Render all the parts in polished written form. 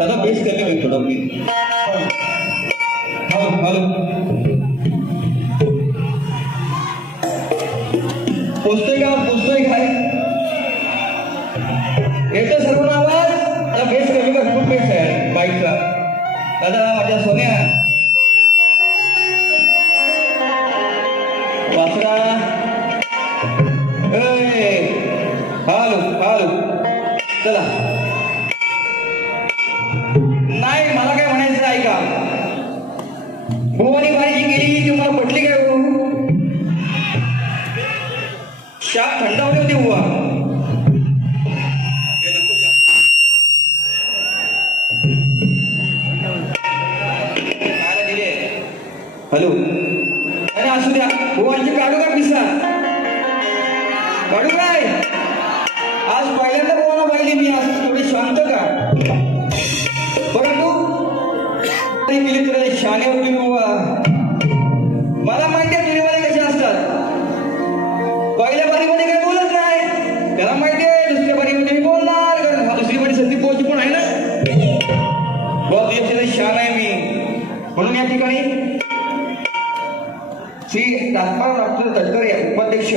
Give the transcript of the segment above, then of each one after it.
दादा बेस करने में थोड़ा प्लीज। हेलो हेलो पोचतोय काय येतो सर्व आवाज आता बेस कमी कर खूप बेस आहे बाईकचा दादा माझ्या सोन्या वासरा हालो हालो चला नाही मला काय म्हणायचं ऐका भुवानी बाईची गेली तुम्हाला पटली काय हो शाप थंडावली होती बुवा हॅलो अरे असू द्या भुवांची काढू का पिसा काढू काय आज पहिल्यांदा भुवाला पाहिली मी आज थोडी शांत का परंतु केली तर शाने होती बुवा मला माहिती आहे टीव्हीमध्ये कसे असतात पहिल्या बारीमध्ये काय बोलत नाही त्याला माहिती आहे दुसऱ्या बारीमध्ये मी बोलणार कारण दुसरी बारी संदीप भाऊची पण आहे ना बहुत शान आहे मी म्हणून या ठिकाणी श्री तात्मा डॉक्टर तटकरे उपाध्यक्ष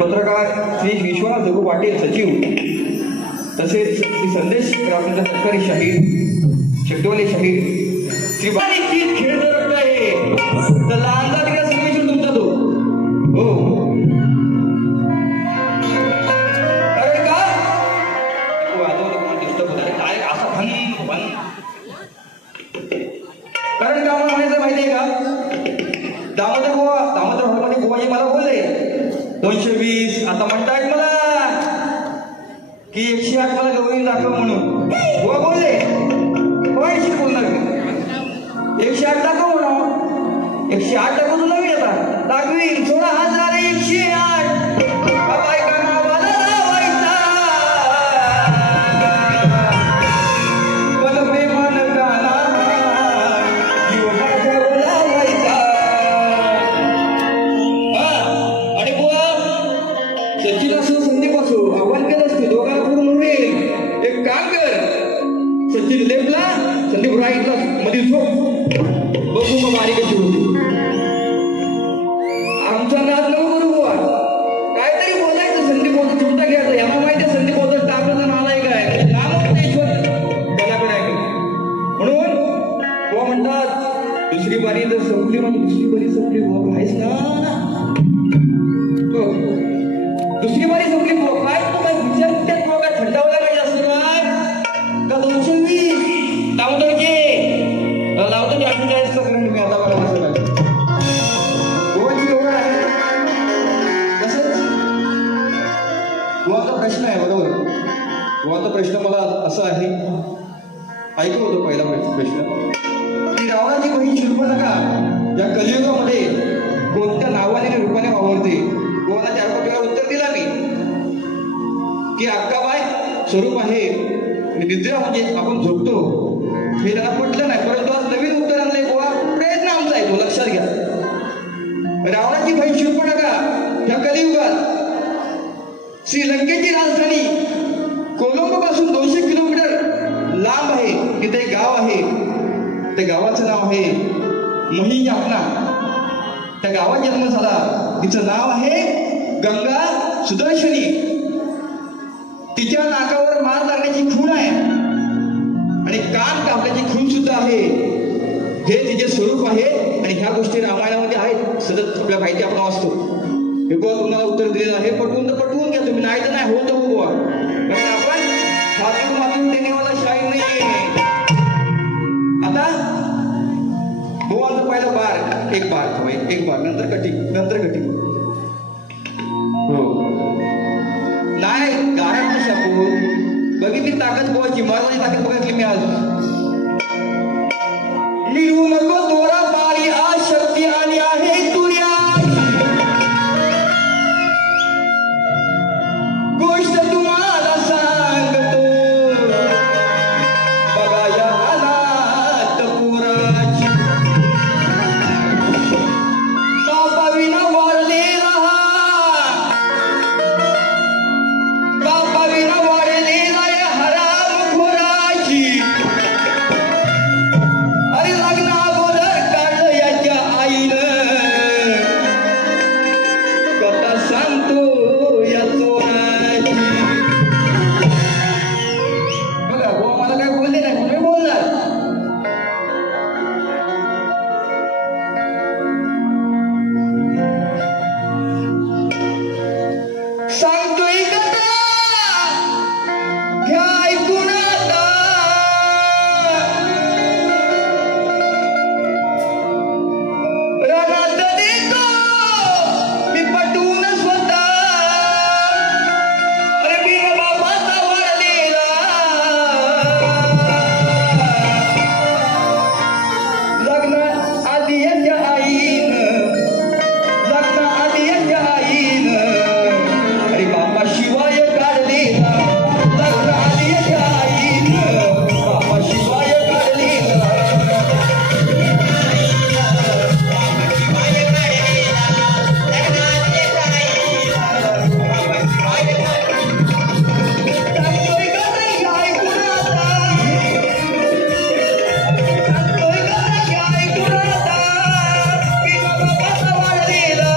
पत्रकार श्री विश्वनाथ जगू पाटील सचिव तसेच श्री संदेश रामचंद्र तटकरे शाहीर शेगडोले शाहीर श्री खेळ रक्त आहे तर लहानचा तिकडे सर्वेक्षण तुमचा तो हो अरे का डिस्टर्ब होत आहे काय असा भन कारण का मला म्हणायचं माहिती आहे का दामोदर हॉलमध्ये गोवाजी मला बोलले 220 आता म्हणतायत मला की 108 मला गवळी दाखव म्हणून गोवा बोलले पैसे बोलणार 108 दाखव म्हणा 108 दाखव तुला मी आता दाखवीन 16,108 बायका नावाला लावायचा पण प्रेमान गाणा जीव माझ्या बोलावायचा आणि बुवा सचिन असो संदीप असो आव्हान केलं असते दोघांना पूर्ण होईल एक काम कर सचिन लेफ्टला संदीप राईटला मध्ये झोप बघू मग बारीक कशी होती आमचा नाद नको करू बुवा काहीतरी बोलायचं संदीप भाऊचं चुकता घ्यायचं यांना माहिती आहे संदीप भाऊचं टाकलं आलाय काय रामोटेश्वर त्याच्याकडे आहे म्हणून बुवा म्हणतात दुसरी बारी जर संपली म्हणजे दुसरी बारी संपली बुवा आहेस ना दुसरी बारी संपली बुवा काय तू काय विचार काय थंडावला काय जास्त काय का 220 दामोदर घे लावतो की 48 करंट मी आता बघा कसं काय गोवाची एवढं आहे तसंच गोवाचा प्रश्न आहे बरोबर गोवाचा प्रश्न मला असा आहे ऐकलं होतं पहिला प्रश्न की रावणाची बहीण शूर्पणखा या कलियुगामध्ये कोणत्या नावाने आणि रूपाने वावरते गोवाला 4-5 वेळा उत्तर दिला मी की अक्काबाई स्वरूप आहे निद्रा म्हणजे आपण झोपतो हे त्याला पटलं नाही परंतु आज नवीन उत्तर आणलंय गोवा प्रयत्न आमचा आहे तो लक्षात घ्या रावणाची बहीण शूर्पणखा या कलियुगात श्रीलंकेची राजधानी कोलंबो पासून 200 गावाचं नाव आहे मही यातना. त्या गावात जन्म झाला. तिचं नाव आहे गंगा सुदर्शनी. तिच्या नाकावर मार लागण्याची खूण आहे आणि कान कापण्याची खूण सुद्धा आहे. हे तिचे स्वरूप आहे आणि ह्या गोष्टी रामायणामध्ये आहेत. सतत आपल्या माहिती आपण वाचतो. हे बुवा तुम्हाला उत्तर दिलेलं आहे. पटवून तर पटवून घ्या तुम्ही, नाही तर नाही होत बुवा. कारण आपण हातून मातून देण्यावाला शाहीर नाहीये. आता बुवांचं पहिलं बार, एक बार हवंय, एक बार, नंतर कटिंग, नंतर कटिंग. हो नाही गाण्यात शकून बघितली ताकद बुवाची, माझी ताकद बघितली मी आज. लिहू नको तोरा पारी आज शक्ती आली आहे तुझ्या. गोष्ट तुम्हाला सांगतो बघा या अनाथ पोराची. बापाविना वाढलेला बापाविना वाढलेला या हराम खोराची. अरे लग्ना अगोदर काढलं याच्या आईनं कथा सांगतो या चोराची. बघा हो मला काय बोलले नाही, तुम्ही बोलणार. सांगतोय कथा घ्या ऐकून आता. रणात देतो मी पटवून स्वतः. अरे मी बाबाचा वाढलेला लग्न आधी याच्या आईनं, लग्न आधी याच्या आईनं अरे बापा शिवाय काढलेला. लग्न आधी याच्या आईनं बापा शिवाय काढलेला. सांगतोय का नाही ऐकून आता. सांगतोय का नाही ऐकून आता. मी बाबाचा वाढलेला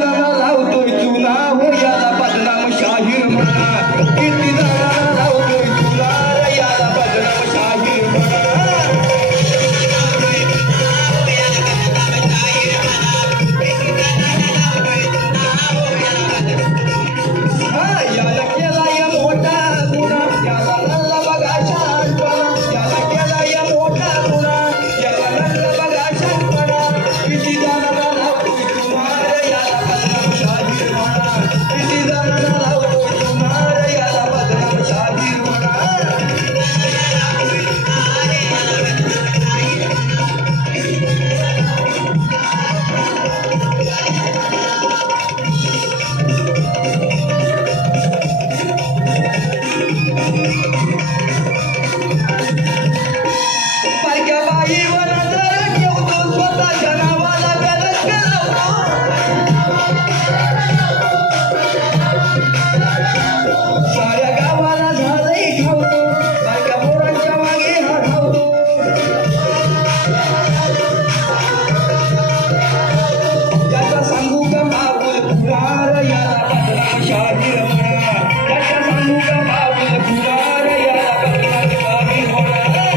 जणांना लावतोय चुना हो याला बदनाम शाहीर म्हणा किती जणांना लावतोय चुना याला बदनाम शाहीर म्हणा याला केला या मोठा गुन्हा याला लल्ला बघा शहाणपणा याला केला या मोठा गुन्हा याला लल्ला बघा शहाणपणा किती जणांना लावतोय चुना याला बदनाम शाहीर म्हणा किती जणांना लावतोय चुना याला बदनाम शाहीर म्हणा पारख्या बाईवर नजर ठेवतो स्वतःच्या नावाला गलत लावतो साऱ्या गावाला झालंय ठावतो पारख्या पोरांच्या मागे हा धावतो त्याचा सांगू का बाबुल फुलार याला बदनाम शाहीर म्हणा त्याचा सांगू का बाबुल फुलार याला बदनाम शाहीर म्हणा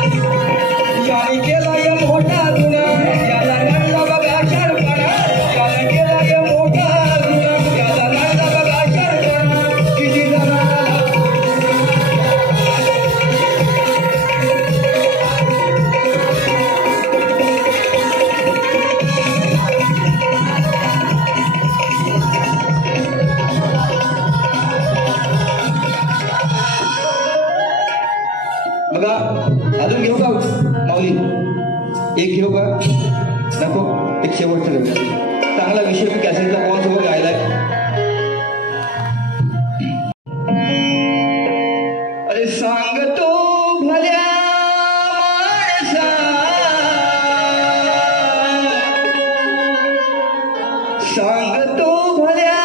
याने केला या मोठा गुन्हा याला नडला बघा शहाणपणा याने केला या मोठा गुन्हा याला नडला बघा शहाणपणा किती जणांना बघा अजून घेऊ का माऊली एक घेऊ का नको एक शेवटचं घेऊ चांगला विषय मी कॅसेटचा कॉल सोबत गायलाय अरे सांगतो भल्या माणसा सांगतो भल्या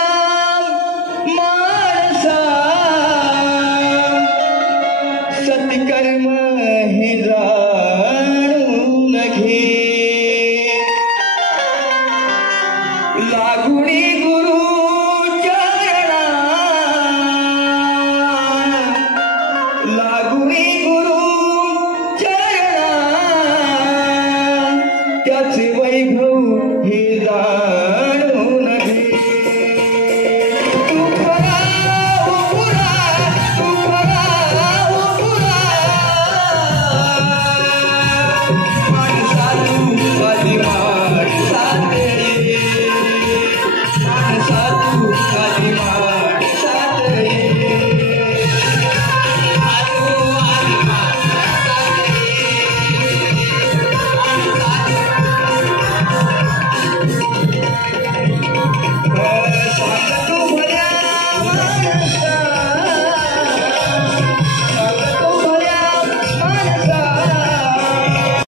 माणसा सत्कर्म हे